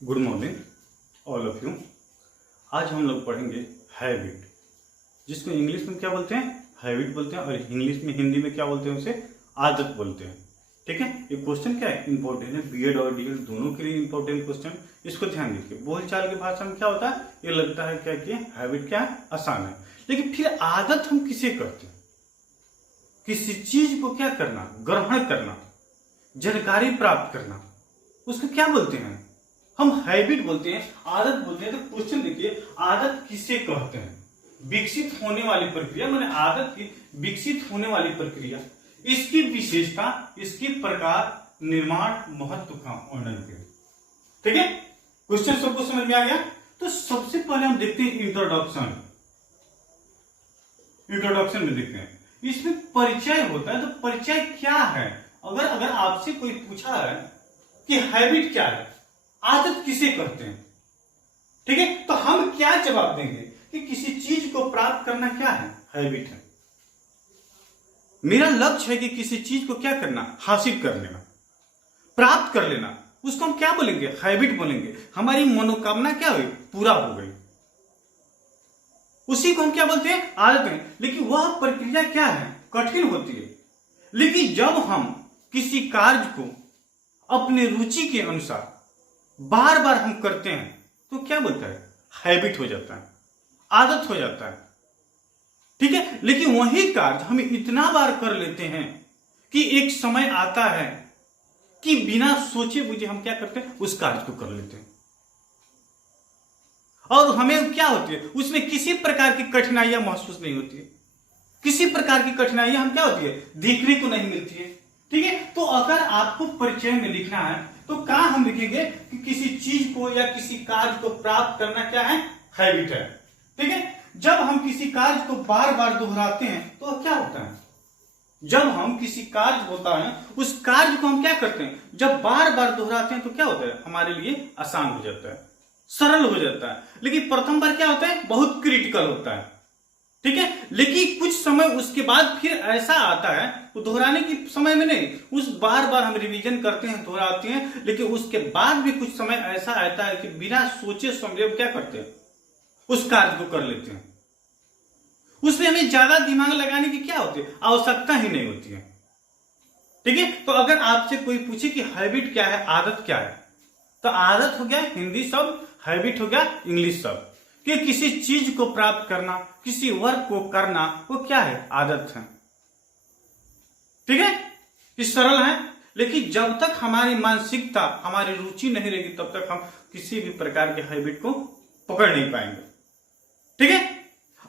Good morning all of you. आज हम लोग पढ़ेंगे हैबिट, जिसको इंग्लिश में क्या बोलते हैं, हैबिट बोलते हैं, और इंग्लिश में हिंदी में क्या बोलते हैं, उसे आदत बोलते हैं। ठीक है, ये क्वेश्चन क्या है, इंपॉर्टेंट है, बीएड और डीएड दोनों के लिए इंपॉर्टेंट क्वेश्चन। इसको ध्यान दीजिए। बोलचाल की भाषा में क्या होता है, ये लगता है क्या कि हैबिट क्या है, आसान है, लेकिन फिर आदत हम किसे करते हैं? किसी चीज को क्या करना, ग्रहण करना, जानकारी प्राप्त करना, उसको क्या बोलते हैं? हम हैबिट बोलते हैं, आदत बोलते हैं। तो क्वेश्चन देखिए, आदत किसे कहते हैं? विकसित होने वाली प्रक्रिया, माने आदत की विकसित होने वाली प्रक्रिया, इसकी विशेषता, इसकी प्रकार, निर्माण, महत्व का वर्णन करें। ठीक है, क्वेश्चन सबको समझ में आ गया? तो सबसे पहले हम देखते हैं इंट्रोडक्शन। इंट्रोडक्शन में देखते हैं, इसमें परिचय होता है। तो परिचय क्या है? अगर आपसे कोई पूछा है कि हैबिट क्या है, आदत किसे कहते हैं, ठीक है, तो हम क्या जवाब देंगे कि किसी चीज को प्राप्त करना क्या है, हैबिट है। मेरा लक्ष्य है कि किसी चीज को क्या करना, हासिल कर लेना, प्राप्त कर लेना, उसको हम क्या बोलेंगे, हैबिट बोलेंगे। हमारी मनोकामना क्या हुई, पूरा हो गई, उसी को हम क्या बोलते हैं, आदत है। लेकिन वह प्रक्रिया क्या है, कठिन होती है। लेकिन जब हम किसी कार्य को अपने रुचि के अनुसार बार बार हम करते हैं तो क्या बोलता है, हैबिट हो जाता है, आदत हो जाता है। ठीक है, लेकिन वही कार्य हम इतना बार कर लेते हैं कि एक समय आता है कि बिना सोचे बुझे हम क्या करते हैं, उस कार्य को कर लेते हैं, और हमें क्या होती है, उसमें किसी प्रकार की कठिनाइयां महसूस नहीं होती है, किसी प्रकार की कठिनाइयां हम क्या होती है, देखने को नहीं मिलती है। ठीक है, तो अगर आपको परिचय में लिखना है तो कहां हम लिखेंगे कि किसी चीज को या किसी कार्य को प्राप्त करना क्या है, हैबिट है। ठीक है, जब हम किसी कार्य को बार बार दोहराते हैं तो क्या होता है, जब हम किसी कार्य होता है उस कार्य को हम क्या करते हैं, जब बार बार दोहराते हैं तो क्या होता है, हमारे लिए आसान हो जाता है, सरल हो जाता है। लेकिन प्रथम बार क्या होता है, बहुत क्रिटिकल होता है। ठीक है, लेकिन कुछ समय उसके बाद फिर ऐसा आता है, वो दोहराने के समय में नहीं, उस बार बार हम रिवीजन करते हैं, दोहराते हैं, लेकिन उसके बाद भी कुछ समय ऐसा आता है कि बिना सोचे समझे हम क्या करते हैं, उस कार्य को कर लेते हैं। उसमें हमें ज्यादा दिमाग लगाने की क्या होती है, आवश्यकता ही नहीं होती है। ठीक है, तो अगर आपसे कोई पूछे कि हैबिट क्या है, आदत क्या है, तो आदत हो गया हिंदी शब्द, हैबिट हो गया इंग्लिश शब्द। कि किसी चीज को प्राप्त करना, किसी वर्क को करना, वो क्या है, आदत है। ठीक है, ये सरल है, लेकिन जब तक हमारी मानसिकता, हमारी रुचि नहीं रहेगी तब तक हम किसी भी प्रकार के हैबिट को पकड़ नहीं पाएंगे। ठीक है,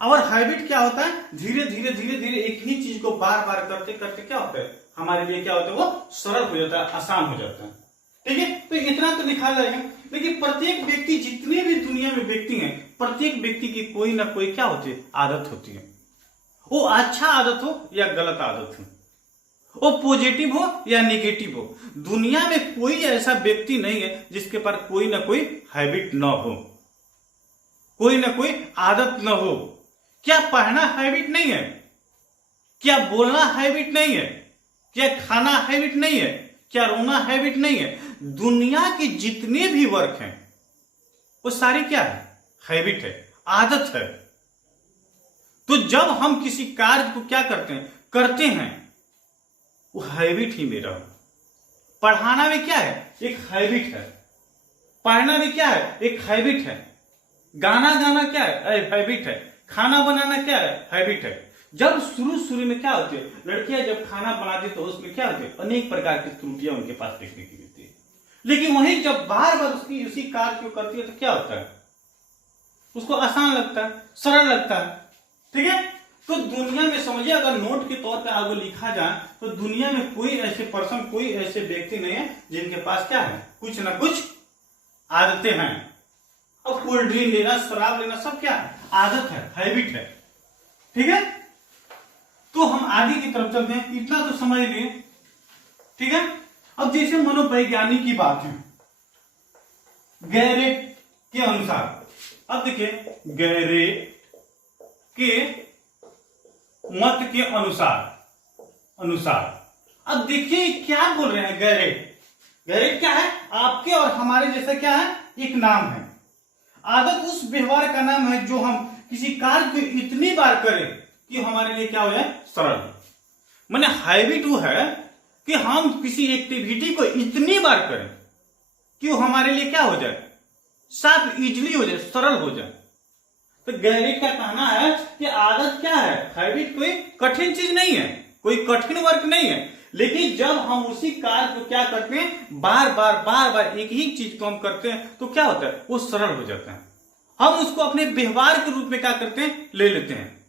और हैबिट क्या होता है, धीरे धीरे धीरे धीरे एक ही चीज को बार बार करते करते क्या होता है, हमारे लिए क्या होता है, वो सरल हो जाता है, आसान हो जाता है। ठीक है, तो इतना तो निकाल रहे हैं, लेकिन प्रत्येक व्यक्ति, जितने भी दुनिया में व्यक्ति हैं, प्रत्येक व्यक्ति की कोई ना कोई क्या होती है, आदत होती है। वो अच्छा आदत हो या गलत आदत हो, वो पॉजिटिव हो या निगेटिव हो, दुनिया में कोई ऐसा व्यक्ति नहीं है जिसके पास कोई ना कोई हैबिट न हो, कोई ना कोई आदत न हो। क्या पढ़ना हैबिट नहीं है? क्या बोलना हैबिट नहीं है? क्या खाना हैबिट नहीं है? क्या रोना हैबिट नहीं है? दुनिया के जितने भी वर्क हैं वो सारे क्या है, हैबिट है, आदत है। तो जब हम किसी कार्य को क्या करते हैं, वो हैबिट ही मेरा हो। पढ़ाना में क्या है, एक हैबिट है। पढ़ना में क्या है, एक हैबिट है। गाना गाना क्या है, हैबिट है। खाना बनाना क्या है, हैबिट है। जब शुरू में क्या होती है, लड़कियां जब खाना बनाती है तो उसमें क्या होती है, अनेक प्रकार की त्रुटियां उनके पास देखने की मिलती है। लेकिन वहीं जब बार बार उसी कार्य को करती है तो क्या होता है, उसको आसान लगता है, सरल लगता है। ठीक है, तो दुनिया में समझिए, अगर नोट के तौर पे आगे लिखा जाए तो दुनिया में कोई ऐसे पर्सन, कोई ऐसे व्यक्ति नहीं है जिनके पास क्या है, कुछ ना कुछ आदतें हैं। अब कोल्ड ड्रिंक लेना, शराब लेना, सब क्या है, आदत है, हैबिट है। ठीक है, तो हम आगे की तरफ चलते हैं, इतना तो समझ लिए। ठीक है, अब जैसे मनोवैज्ञानिक की बात है, गैरेट के अनुसार, अब देखिए गैरेट के मत के अनुसार अब देखिए क्या बोल रहे हैं, गैरेट क्या है, आपके और हमारे जैसा क्या है, एक नाम है। आदत उस व्यवहार का नाम है जो हम किसी कार्य को इतनी बार करें कि हमारे लिए क्या हो जाए, सरल। माने हैबिट वो है कि हम किसी एक्टिविटी को इतनी बार करें कि वो हमारे लिए क्या हो जाए, साफ इजिली हो जाए, सरल हो जाए। तो गैरिक का कहना है कि आदत क्या है, हैबिट कोई कठिन चीज नहीं है, कोई कठिन वर्क नहीं है, लेकिन जब हम उसी कार्य को क्या करते हैं, बार बार एक ही चीज को हम करते हैं तो क्या होता है, वो सरल हो जाता है। हम उसको अपने व्यवहार के रूप में क्या करते हैं, ले लेते हैं।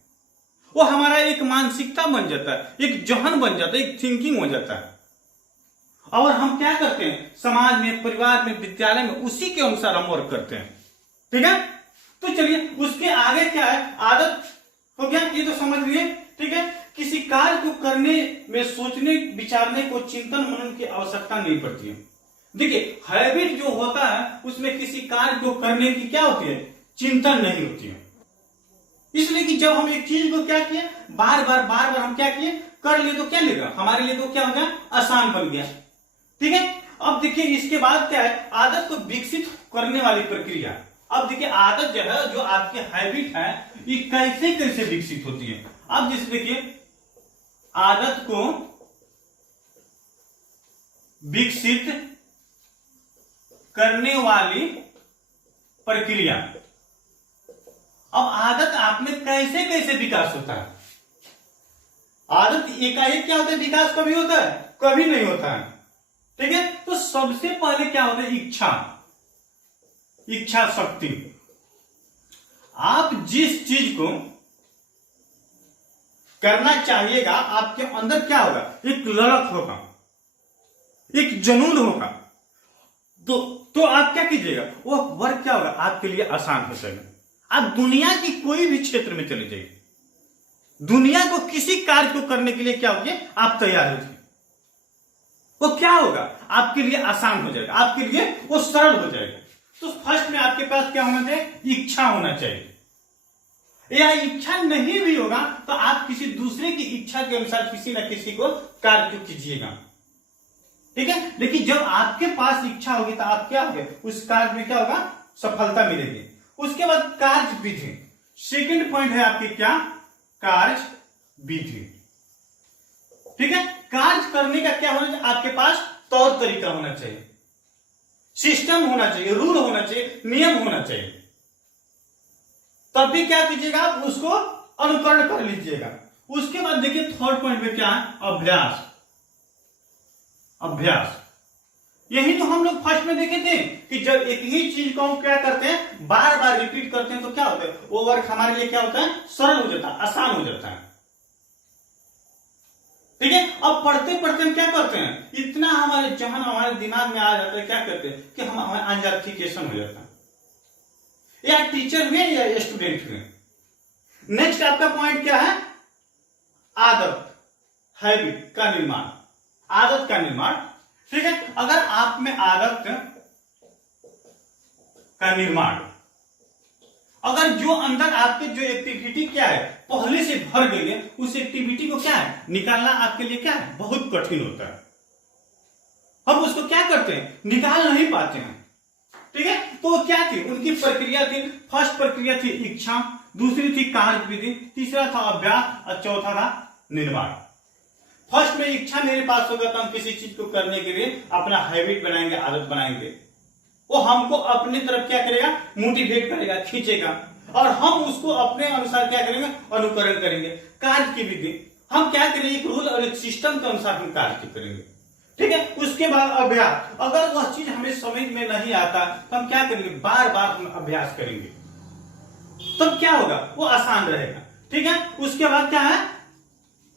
वो हमारा एक मानसिकता बन जाता है, एक जहन बन जाता है, एक थिंकिंग हो जाता है। और हम क्या करते हैं, समाज में, परिवार में, विद्यालय में उसी के अनुसार हम वर्क करते हैं। ठीक है, तो चलिए उसके आगे क्या है, आदत हो गया, ये तो समझ लिए। ठीक है, किसी कार्य को करने में सोचने विचारने को, चिंतन मनन की आवश्यकता नहीं पड़ती है। देखिए हैबिट जो होता है उसमें किसी कार्य को करने की क्या होती है, चिंतन नहीं होती है। इसलिए कि जब हम एक चीज को क्या किए, बार बार हम क्या किए, कर लिए, तो क्या लेगा, हमारे लिए तो क्या हो गया, आसान बन गया। ठीक है, अब देखिए इसके बाद क्या है, आदत को विकसित करने वाली प्रक्रिया। अब देखिए आदत जो है, जो आपकी हैबिट है, ये कैसे कैसे विकसित होती है। अब जैसे देखिए आदत को विकसित करने वाली प्रक्रिया। अब आदत आप में कैसे कैसे विकास होता है। आदत एकाएक क्या होता है, विकास कभी होता है, कभी नहीं होता है। ठीक है, तो सबसे पहले क्या होता है, इच्छा शक्ति। आप जिस चीज को करना चाहिएगा, आपके अंदर क्या होगा, एक लड़क होगा, एक जुनून होगा। तो आप क्या कीजिएगा, वो वर्क क्या होगा, आपके लिए आसान हो जाएगा। आप दुनिया की कोई भी क्षेत्र में चले जाइए, दुनिया को किसी कार्य को करने के लिए क्या होगी, आप तैयार हो जाइए, वो क्या होगा, आपके लिए आसान हो जाएगा, आपके लिए वो सरल हो जाएगा। तो फर्स्ट में आपके पास क्या होना चाहिए, इच्छा होना चाहिए। या इच्छा नहीं भी होगा तो आप किसी दूसरे की इच्छा के अनुसार किसी न किसी को कार्य को कीजिएगा। ठीक है, लेकिन जब आपके पास इच्छा होगी तो आप क्या होगे, उस कार्य में क्या होगा, सफलता मिलेगी। उसके बाद कार्य विधि, सेकंड पॉइंट है आपकी क्या, कार्य विधि। ठीक है, कार्य करने का क्या होना चाहिए, आपके पास तौर तरीका होना चाहिए, सिस्टम होना चाहिए, रूल होना चाहिए, नियम होना चाहिए। तब भी क्या कीजिएगा, आप उसको अनुकरण कर लीजिएगा। उसके बाद देखिए थर्ड पॉइंट में क्या है, अभ्यास। अभ्यास यही तो हम लोग फर्स्ट में देखे थे कि जब एक ही चीज को हम क्या करते हैं, बार बार रिपीट करते हैं तो क्या होता है, वो वर्क हमारे लिए क्या होता है, सरल हो जाता है, आसान हो जाता है। ठीक है, अब पढ़ते पढ़ते हम क्या करते हैं, इतना हमारे जहन हमारे दिमाग में आ जाता है, क्या करते हैं कि हम हमारा अंजार्थिकेशन हो जाता है, या टीचर हुए या स्टूडेंट हुए। नेक्स्ट आपका पॉइंट क्या है, आदत, हैबिट का निर्माण, आदत का निर्माण। ठीक है, अगर आप में आदत का निर्माण, अगर जो अंदर आपके जो एक्टिविटी क्या है पहले से भर गई है, उस एक्टिविटी को क्या है, निकालना आपके लिए क्या है, बहुत कठिन होता है। हम उसको क्या करते हैं, निकाल नहीं पाते हैं। ठीक है, तो क्या थी उनकी प्रक्रिया थी, फर्स्ट प्रक्रिया थी इच्छा, दूसरी थी कार्य विधि, तीसरा था अभ्यास और चौथा था निर्माण। फर्स्ट में इच्छा मेरे पास होगा तो हम किसी चीज को करने के लिए अपना हैबिट बनाएंगे, आदत बनाएंगे, वो हमको अपनी तरफ क्या करेगा, मोटिवेट करेगा, खींचेगा, और हम उसको अपने अनुसार क्या करेंगे, अनुकरण करेंगे। कार्य की विधि, हम क्या करेंगे, एक रूल और एक सिस्टम के अनुसार हम कार्य करेंगे। ठीक है, उसके बाद अभ्यास, अगर वह चीज हमें समझ में नहीं आता तो हम क्या करेंगे, बार बार हम अभ्यास करेंगे, तब क्या होगा, वो आसान रहेगा। ठीक है, उसके बाद क्या है,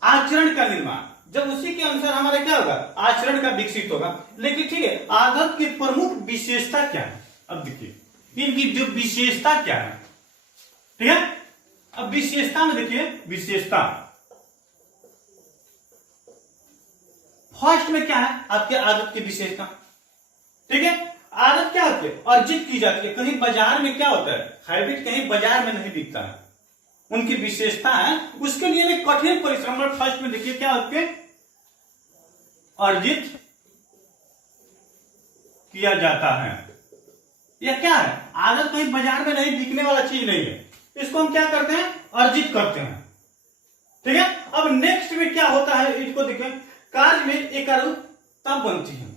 आचरण का निर्माण, जब उसी के अनुसार हमारा क्या होगा, आचरण का विकसित होगा। लेकिन ठीक है, आदत की प्रमुख विशेषता क्या है, अब देखिए इनकी जो विशेषता क्या है। ठीक है, अब विशेषता में देखिए, विशेषता फर्स्ट में क्या है, आपके आदत की विशेषता। ठीक है, आदत क्या होती है, अर्जित की जाती है, कहीं बाजार में क्या होता है, हैबिट कहीं बाजार में नहीं बिकता है, उनकी विशेषता है, उसके लिए भी कठिन परिश्रम। और फर्स्ट में देखिए क्या होते हैं, अर्जित किया जाता है। यह क्या है, आदत कहीं बाजार में नहीं बिकने वाला चीज नहीं है, इसको हम क्या करते हैं, अर्जित करते हैं। ठीक है, अब नेक्स्ट में क्या होता है, इसको देखें, कार्य में एकाग्रता बनती है।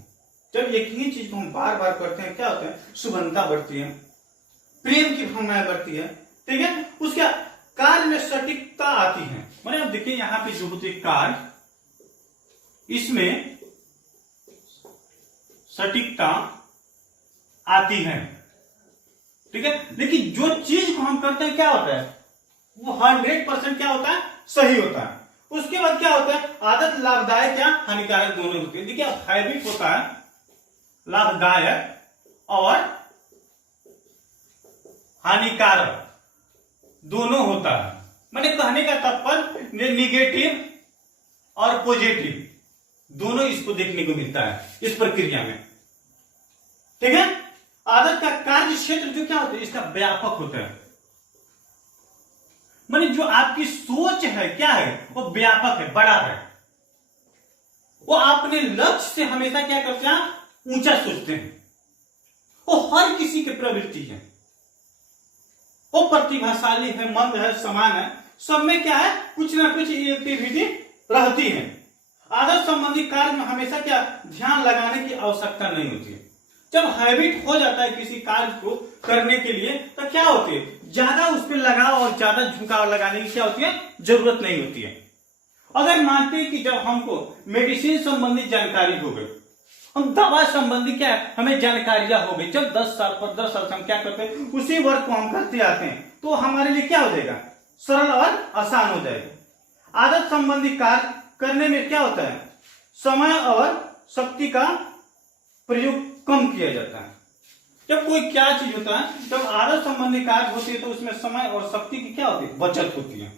जब एक ही चीज को हम बार बार करते हैं, क्या होता है, सुगंधता बढ़ती है, प्रेम की भावनाएं बढ़ती है। ठीक है, उसके कार्य में सटीकता आती है। मैंने अब देखिए यहां पे जो होती है कार्य, इसमें सटीकता आती है। ठीक है, लेकिन जो चीज को हम करते हैं क्या होता है, वो 100% क्या होता है, सही होता है। उसके बाद क्या होता है, आदत लाभदायक या हानिकारक दोनों होती है। देखिए हैबिट होता है लाभदायक और हानिकारक दोनों होता है। मैंने कहने का तात्पर्य निगेटिव और पॉजिटिव दोनों इसको देखने को मिलता है इस प्रक्रिया में। ठीक है, आदत का कार्य क्षेत्र जो क्या होता है, इसका व्यापक होता है। माने जो आपकी सोच है क्या है, वो व्यापक है, बड़ा है। वो अपने लक्ष्य से हमेशा क्या करते हैं, ऊंचा सोचते हैं। वो हर किसी की प्रवृत्ति है, वो प्रतिभाशाली है, मंद है, समान है, सब में क्या है, कुछ ना कुछ एक्टिविटी रहती है। आदत संबंधी कार्य में हमेशा क्या ध्यान लगाने की आवश्यकता नहीं होती है। जब हैबिट हो जाता है किसी कार्य को करने के लिए, तो क्या होती है, ज्यादा उस पर लगाव और ज्यादा झुकाव लगाने की क्या होती है, जरूरत नहीं होती है। अगर मानते हैं कि जब हमको मेडिसिन संबंधी जानकारी हो गई, हम दवा संबंधी क्या है, हमें जानकारियां हो गई, जब 10 साल 15 साल से हम क्या करते हैं, उसी वर्क को हम करते आते हैं, तो हमारे लिए क्या हो जाएगा, सरल और आसान हो जाएगा। आदत संबंधी कार्य करने में क्या होता है, समय और शक्ति का प्रयोग कम किया जाता है। जब कोई क्या चीज होता है, जब आदत संबंधी कार्य होती है तो उसमें समय और शक्ति की क्या होती है, बचत होती है।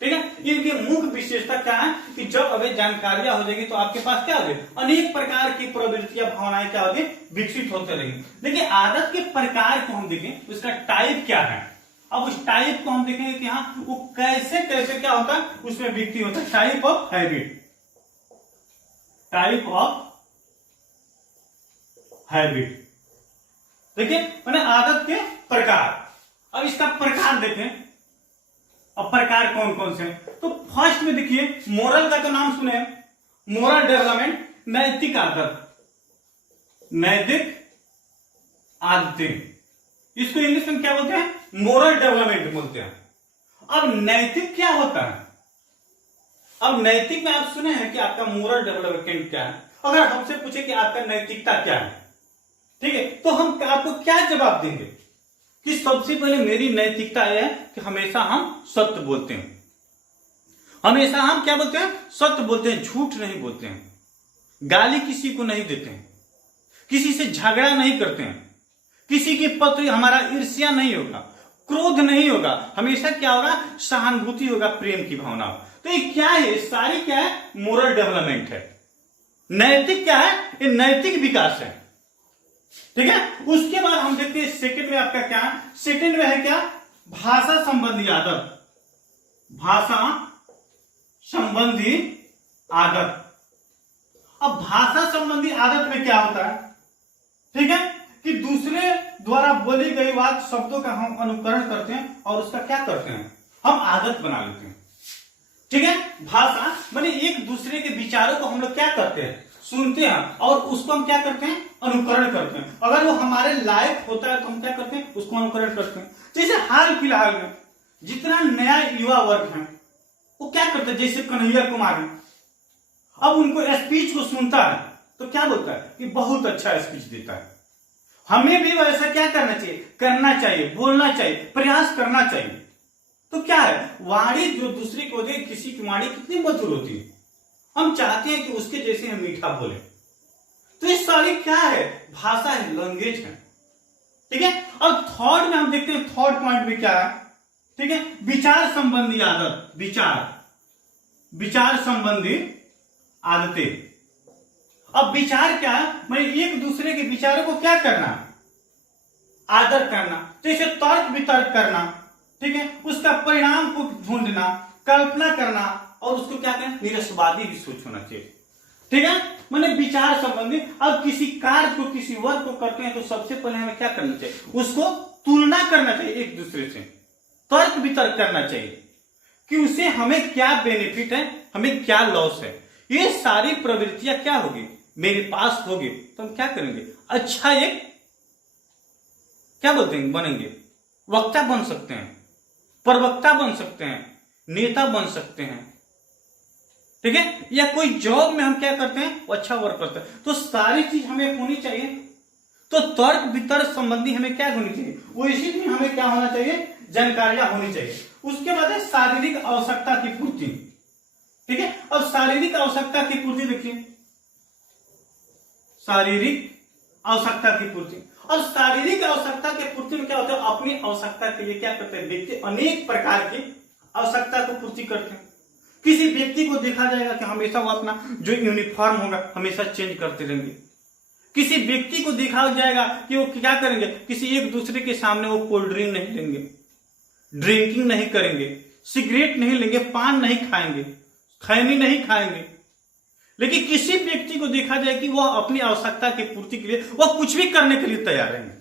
ठीक है, इनकी मुख्य विशेषता क्या है कि जब अभी जानकारियां हो जाएगी तो आपके पास क्या होगी, अनेक प्रकार की प्रवृत्तियां भावनाएं क्या होगी, विकसित होते रहेंगी। देखिए आदत के प्रकार को हम देखें, उसका टाइप क्या है। अब उस टाइप को हम देखेंगे कि हाँ वो कैसे कैसे क्या होता है, उसमें विकसित होता है। Type of habit, type of habit. देखिए मैंने आदत के प्रकार, अब इसका प्रकार देखें। अब प्रकार कौन कौन से हैं, तो फर्स्ट में देखिए मोरल का तो नाम सुने, मोरल डेवलपमेंट, नैतिक आदत, नैतिक आदतें, इसको इंग्लिश में क्या बोलते हैं, मोरल डेवलपमेंट बोलते हैं। अब नैतिक क्या होता है, अब नैतिक में आप सुने हैं कि आपका मोरल डेवलपमेंट क्या है। अगर हमसे पूछे कि आपका नैतिकता क्या है, ठीक है, तो हम आपको क्या जवाब देंगे कि सबसे पहले मेरी नैतिकता यह है कि हमेशा हम सत्य बोलते हैं, हमेशा हम क्या बोलते हैं, सत्य बोलते हैं, झूठ नहीं बोलते हैं, गाली किसी को नहीं देते हैं, किसी से झगड़ा नहीं करते हैं, किसी की पत्र हमारा ईर्ष्या नहीं होगा, क्रोध नहीं होगा, हमेशा क्या होगा, सहानुभूति होगा, प्रेम की भावना। तो ये क्या है, सारी क्या है, मोरल डेवलपमेंट है। नैतिक क्या है, ये नैतिक विकास है। ठीक है, उसके बाद हम देखते हैं सेकंड में आपका क्या है, सेकंड में है क्या, भाषा संबंधी आदत, भाषा संबंधी आदत। अब भाषा संबंधी आदत में क्या होता है, ठीक है, कि दूसरे द्वारा बोली गई बात शब्दों का हम अनुकरण करते हैं और उसका क्या करते हैं, हम आदत बना लेते हैं। ठीक है, भाषा माने एक दूसरे के विचारों को हम लोग क्या करते हैं, सुनते हैं और उसको हम क्या करते हैं, अनुकरण करते हैं। अगर वो हमारे लायक होता है तो हम क्या करते हैं, उसको अनुकरण करते हैं। जैसे हाल फिलहाल में जितना नया युवा वर्ग है वो क्या करते हैं, जैसे कन्हैया कुमार है, अब उनको स्पीच को सुनता है तो क्या बोलता है कि बहुत अच्छा स्पीच देता है। हमें भी वैसा क्या करना चाहिए, करना चाहिए, बोलना चाहिए, प्रयास करना चाहिए। तो क्या है, वाणी जो दूसरे को दे, किसी की वाणी कितनी मधुर होती है, हम चाहते हैं कि उसके जैसे हम मीठा बोले। तो ये सारी क्या है, भाषा है, लैंग्वेज है। ठीक है, अब थर्ड में हम देखते हैं, थर्ड पॉइंट में क्या है, ठीक है, विचार संबंधी आदत, विचार संबंधी आदतें। अब विचार क्या है, मैं एक दूसरे के विचारों को क्या करना, आदर करना, जैसे तर्क वितर्क करना, ठीक है, उसका परिणाम को ढूंढना, कल्पना करना और उसको क्या करें, निरसवादी भी सोच होना चाहिए। ठीक है, मैंने विचार संबंधी। अब किसी कार्य को, किसी वर्क को करते हैं तो सबसे पहले हमें क्या करना चाहिए, उसको तुलना करना चाहिए एक दूसरे से, तर्क वितर्क करना चाहिए कि उसे हमें क्या बेनिफिट है, हमें क्या लॉस है। ये सारी प्रवृत्तियां क्या होगी, मेरे पास होगी तो हम क्या करेंगे, अच्छा एक क्या बोलते हैं, बनेंगे, वक्ता बन सकते हैं, प्रवक्ता बन सकते हैं, नेता बन सकते हैं। ठीक है, या कोई जॉब में हम क्या करते हैं, वो अच्छा वर्क करते हैं। तो सारी चीज हमें होनी चाहिए। तो तर्क वितर्क संबंधी हमें क्या होनी चाहिए, वो इसी में हमें क्या होना चाहिए, जानकारियां होनी चाहिए। उसके बाद है शारीरिक आवश्यकता की पूर्ति। ठीक है, अब शारीरिक आवश्यकता की पूर्ति देखिए, शारीरिक आवश्यकता की पूर्ति। और शारीरिक आवश्यकता की पूर्ति में क्या होता है, अपनी आवश्यकता के लिए क्या करते हैं, व्यक्ति अनेक प्रकार की आवश्यकता को पूर्ति करते हैं। किसी व्यक्ति को देखा जाएगा कि हमेशा वो अपना जो यूनिफॉर्म होगा हमेशा चेंज करते रहेंगे। किसी व्यक्ति को देखा जाएगा कि वो क्या करेंगे, किसी एक दूसरे के सामने वो कोल्ड ड्रिंक नहीं लेंगे, ड्रिंकिंग नहीं करेंगे, सिगरेट नहीं लेंगे, पान नहीं खाएंगे, खैनी नहीं खाएंगे। लेकिन किसी व्यक्ति को देखा जाए कि वह अपनी आवश्यकता की पूर्ति के लिए वह कुछ भी करने के लिए तैयार रहेंगे।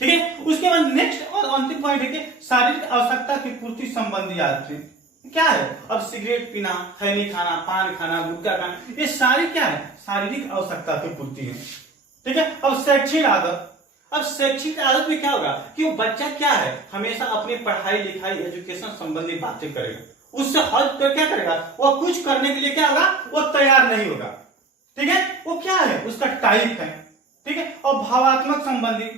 ठीक है, उसके बाद नेक्स्ट और अंतिम पॉइंट है कि शारीरिक आवश्यकता की पूर्ति संबंधी आदतें क्या है। अब सिगरेट पीना, खैनी खाना, पान खाना, गुटखा खाना, ये सारी क्या है, शारीरिक आवश्यकता की पूर्ति है। ठीक है, अब शैक्षिक आदत। अब शैक्षिक आदत में क्या होगा कि वो बच्चा क्या है, हमेशा अपनी पढ़ाई लिखाई एजुकेशन संबंधी बातें करेगा, उससे हट कर क्या करेगा, वो कुछ करने के लिए क्या होगा, वो तैयार नहीं होगा। ठीक है, वो क्या है, उसका टाइप है। ठीक है, और भावात्मक संबंधी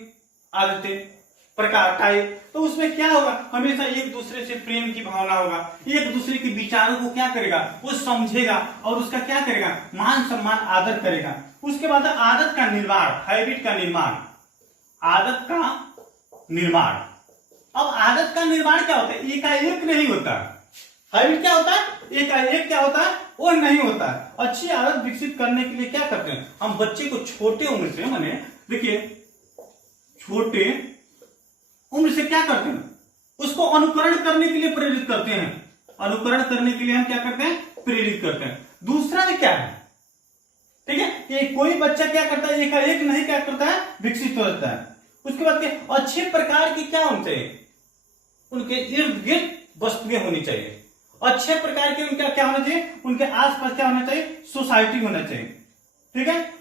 आदतें प्रकार टाइप, तो उसमें क्या होगा, हमेशा एक दूसरे से प्रेम की भावना होगा, एक दूसरे के विचारों को क्या करेगा, वो समझेगा और उसका क्या करेगा, मान सम्मान आदर करेगा। उसके बाद आदत का निर्माण, हैबिट का निर्माण, आदत का निर्माण। अब आदत का निर्माण क्या होता है, एकाएक नहीं होता। हैबिट क्या होता है, एकाएक क्या होता है, वो नहीं होता है। अच्छी आदत विकसित करने के लिए क्या करते हैं, हम बच्चे को छोटे उम्र से, माने देखिए छोटे उम्र से क्या करते हैं, उसको अनुकरण करने के लिए प्रेरित करते हैं। अनुकरण करने के लिए हम क्या करते हैं, प्रेरित करते हैं। दूसरा में क्या है, ठीक है, कि कोई बच्चा क्या करता है, एकाएक नहीं क्या करता है, विकसित हो जाता है। उसके बाद अच्छे प्रकार की क्या होनी चाहिए, उनके इर्द गिर्द वस्तुएं होनी चाहिए। अच्छे प्रकार के उनका क्या होना चाहिए, उनके आसपास क्या होना चाहिए, सोसाइटी होना चाहिए। ठीक है,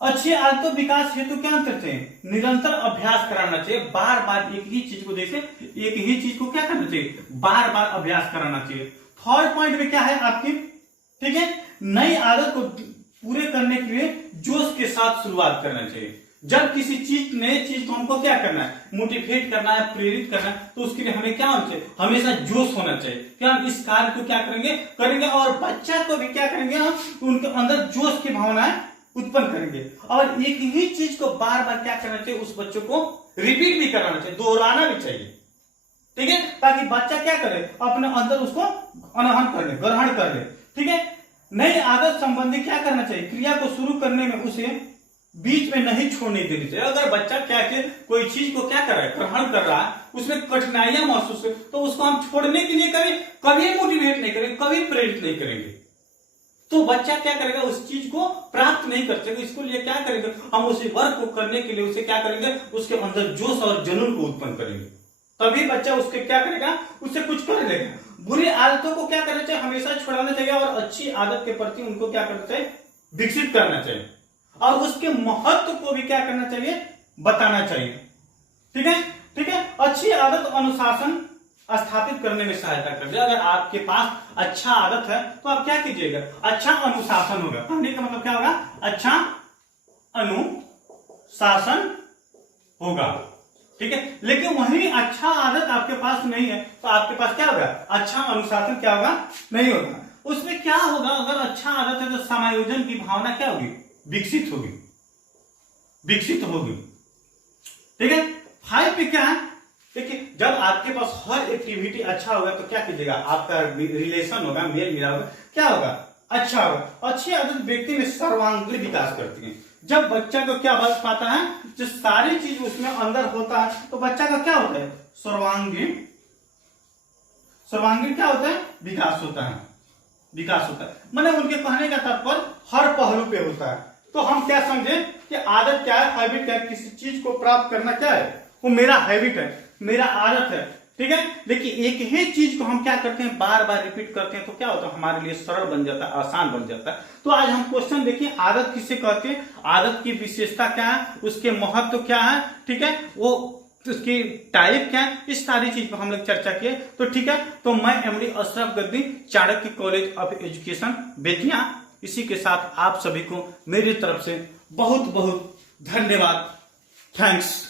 अच्छी आदतों विकास हेतु क्या करना चाहिए, निरंतर अभ्यास कराना चाहिए। बार बार एक ही चीज को देखे, एक ही चीज को क्या करना चाहिए, बार बार अभ्यास कराना चाहिए। थर्ड पॉइंट में क्या है आपकी, ठीक है, नई आदत को पूरे करने के लिए जोश के साथ शुरुआत करना चाहिए। जब किसी चीज, नई चीज को हमको क्या करना है, मोटिवेट करना है, प्रेरित करना है, तो उसके लिए हमें क्या होना चाहिए, हमेशा जोश होना चाहिए कि हम इस कार्य को क्या करेंगे और बच्चा को भी क्या करेंगे, हम उनके अंदर जोश की भावनाएं उत्पन्न करेंगे। और एक ही चीज को बार बार क्या करना चाहिए, उस बच्चों को रिपीट भी कराना चाहिए, दोहराना भी चाहिए। ठीक है, ताकि बच्चा क्या करे, अपने अंदर उसको अनहन कर ले, ग्रहण कर ले। ठीक है, नई आदत संबंधी क्या करना चाहिए, क्रिया को शुरू करने में उसे बीच में नहीं छोड़ने देनी चाहिए। अगर बच्चा क्या है, कोई चीज को क्या कर रहा है, ग्रहण कर रहा है, उसमें कठिनाइयां महसूस है, तो उसको हम छोड़ने के लिए कभी मोटिवेट नहीं करेंगे, कभी प्रेरित नहीं करेंगे, तो बच्चा क्या करेगा, उस चीज को प्राप्त नहीं कर सकेगा। इसको लिए क्या करेंगे, हम उसी वर्क को करने के लिए उसे क्या करेंगे, उसके अंदर जोश और जुनून को उत्पन्न करेंगे, तभी बच्चा उसके क्या करेगा, उससे कुछ कर लेगा। बुरी आदतों को क्या करना चाहिए, हमेशा छुड़ाना चाहिए और अच्छी आदत के प्रति उनको क्या करना चाहिए, विकसित करना चाहिए और उसके महत्व को भी क्या करना चाहिए, बताना चाहिए। ठीक है, ठीक है, अच्छी आदत अनुशासन स्थापित करने में सहायता करती है। अगर आपके पास अच्छा आदत है तो आप क्या कीजिएगा, अच्छा अनुशासन होगा। कहने का मतलब क्या होगा, अच्छा अनुशासन होगा। ठीक है, लेकिन वही अच्छा आदत आपके पास नहीं है तो आपके पास क्या होगा, अच्छा अनुशासन क्या होगा, नहीं होगा। उसमें क्या होगा, अगर अच्छा आदत है तो समायोजन की भावना क्या होगी, विकसित होगी, विकसित होगी। ठीक है, 5 पे क्या है, देखिए जब आपके पास हर एक्टिविटी अच्छा होगा तो क्या कीजिएगा, आपका रिलेशन होगा, मेल मिलाप होगा, क्या होगा, अच्छा होगा। अच्छी आदत व्यक्ति में सर्वांगीण विकास करती है। जब बच्चा को क्या बस पाता है, जो सारी चीज उसमें अंदर होता है, तो बच्चा का क्या होता है, सर्वांगीण क्या होता है, विकास होता है। विकास होता है। मैंने उनके कहने का तात्पर्य हर पहलू पे होता है। तो हम क्या समझे कि आदत क्या है, हैबिट क्या है, किसी चीज को प्राप्त करना क्या है, वो मेरा हैबिट है, मेरा आदत है, ठीक है। लेकिन एक ही चीज को हम क्या करते हैं, बार बार रिपीट करते हैं, तो क्या होता है, हमारे लिए सरल बन जाता है, आसान बन जाता है। तो आज हम क्वेश्चन देखिए, आदत किसे कहते हैं, आदत की विशेषता क्या है, उसके महत्व क्या है, ठीक है, वो उसकी टाइप क्या है, इस सारी चीज पर हम लोग चर्चा किए। तो ठीक है, तो मैं MD Ashraf Gaddi, Chanakya college of education Bettiah, इसी के साथ आप सभी को मेरी तरफ से बहुत बहुत धन्यवाद। थैंक्स।